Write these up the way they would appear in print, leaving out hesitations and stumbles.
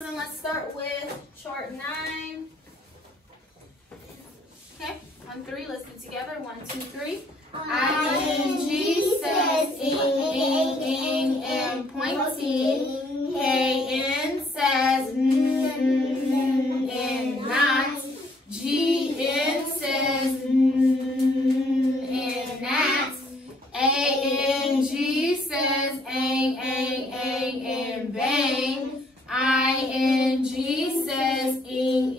And let's start with chart 9. Okay, on 3, let's do it together. 1, 2, 3. I-N-G says ing, ing, and pointing. K-N says and not. G-N says and not. A-N-G says ang, and bang. I-N-G says ing,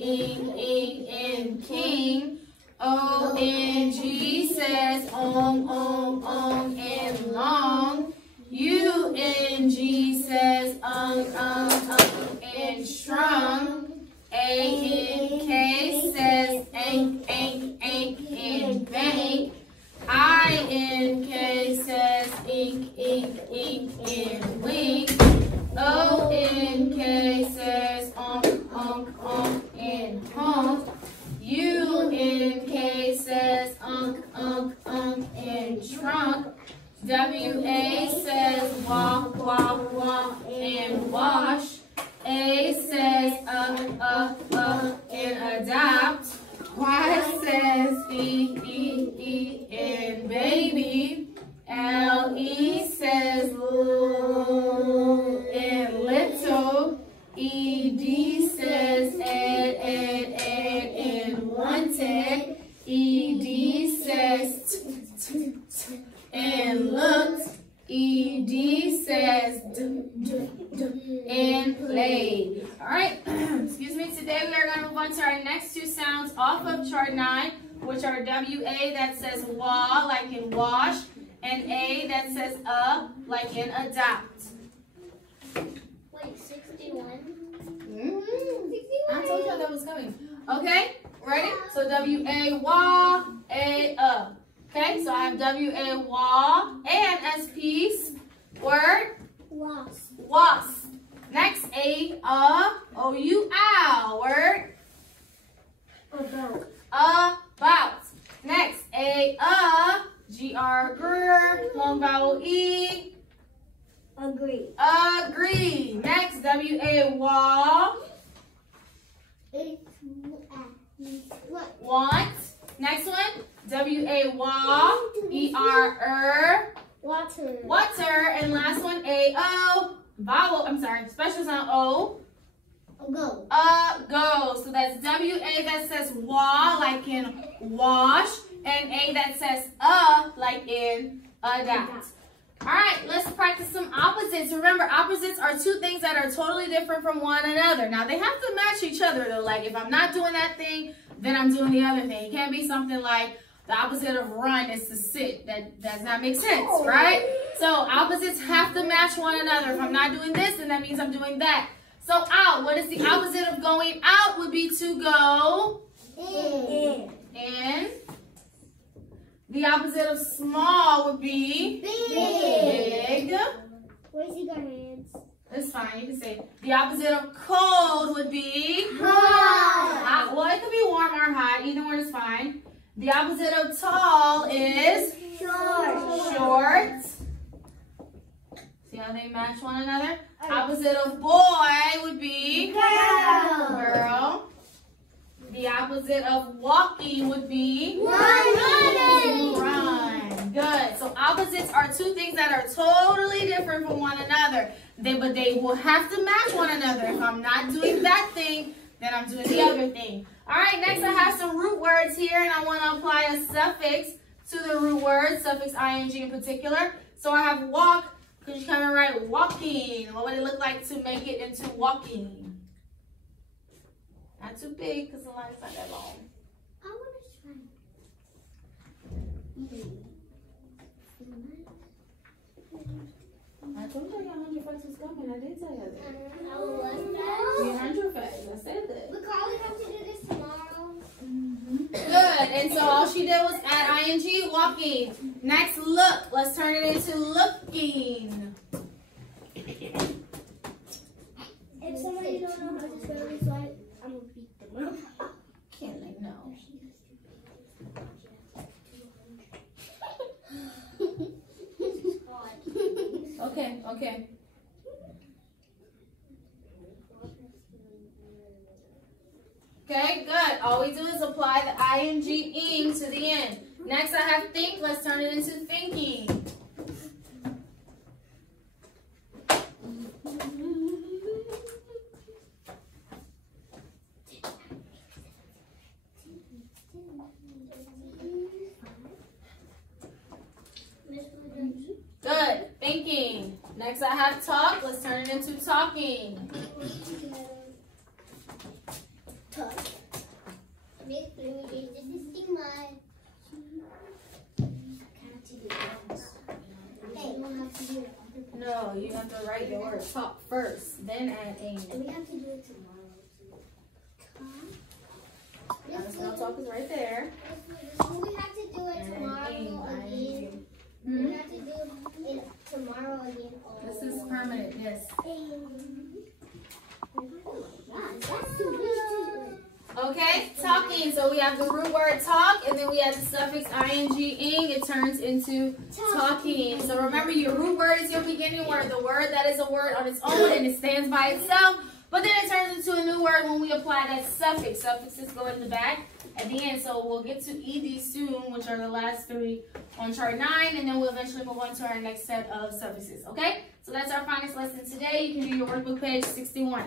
and king. O-N-G says ong, and long. U-N-G says and strong. A-N-K says ank, and bank. I-N-K says ink, and wink. O-N-K says onk, and honk. U-N-K says unk, and trunk. W-A says walk, and wash. A says and adopt. Y says e, and baby. L-E says and little. E-D says and wanted. E-D says and looked. E-D says and played. All right, excuse me. Today we are going to move on to our next 2 sounds off of chart 9, which are W-A that says wa, like in wash, and A that says like in adopt. Wait, 61? I told you that was coming. Okay, ready? So W-A, wa, A, Okay, so I have W-A, wa, and as piece, word? Wasp. Wasp. Next, A, O-U, ow, word? About. About. Next, A, G-R, gr, long vowel E. Agree. Agree. Next, W-A, wa. What? Want. Next one, W-A, wa. E-R, Water. water. And last one, A-O. Vowel, I'm sorry, special sound O. Go. Go. So that's W-A that says wa, like in wash. And A that says like in adopt. All right, let's practice some opposites. Remember, opposites are 2 things that are totally different from one another. Now, they have to match each other, though. Like, if I'm not doing that thing, then I'm doing the other thing. It can't be something like the opposite of run is to sit. That does not make sense, right? So, opposites have to match one another. If I'm not doing this, then that means I'm doing that. So, out. What is the opposite of going out would be to go in. The opposite of small would be big. Where's he got hands? That's fine, you can say. The opposite of cold would be Hot. Well, it could be warm or hot. Either one is fine. The opposite of tall is short. See how they match one another? Opposite of boy would be girl. The opposite of walking would be run. Good. So opposites are 2 things that are totally different from one another. But they will have to match one another. If I'm not doing that thing, then I'm doing the other thing. All right, next I have some root words here, and I want to apply a suffix to the root word, suffix ing in particular. So I have walk. Could you come and write walking? What would it look like to make it into walking? Not too big, because the line's not that long. I want to try. I told you 100 facts was coming. I did tell you that. 100 facts. I said that. We're calling them to do this tomorrow. Good. And so all she did was add ing, walking. Next, look. Let's turn it into looking. If somebody don't know how to spell this right, I'm going to beat them up. Can't they know? Okay. All we do is apply the ing to the end. Next, I have think. Let's turn it into thinking. Good. Thinking. Next, I have talk. Let's turn it into talking. Talk. No, you have to write the word talk first, then add ing. We have to do it tomorrow. Talk is right there. We have to do it tomorrow again. We have to do it tomorrow again. This is permanent, yes. Okay, talking. So we have the root word talk, and then we have the suffix ing. It turns into talking. So remember, your root word is your beginning word. The word that is a word on its own, and it stands by itself. But then it turns into a new word when we apply that suffix. Suffixes go in the back at the end. So we'll get to ed soon, which are the last three on chart 9, and then we'll eventually move on to our next set of suffixes. Okay? So that's our phonics lesson today. You can do your workbook page 61.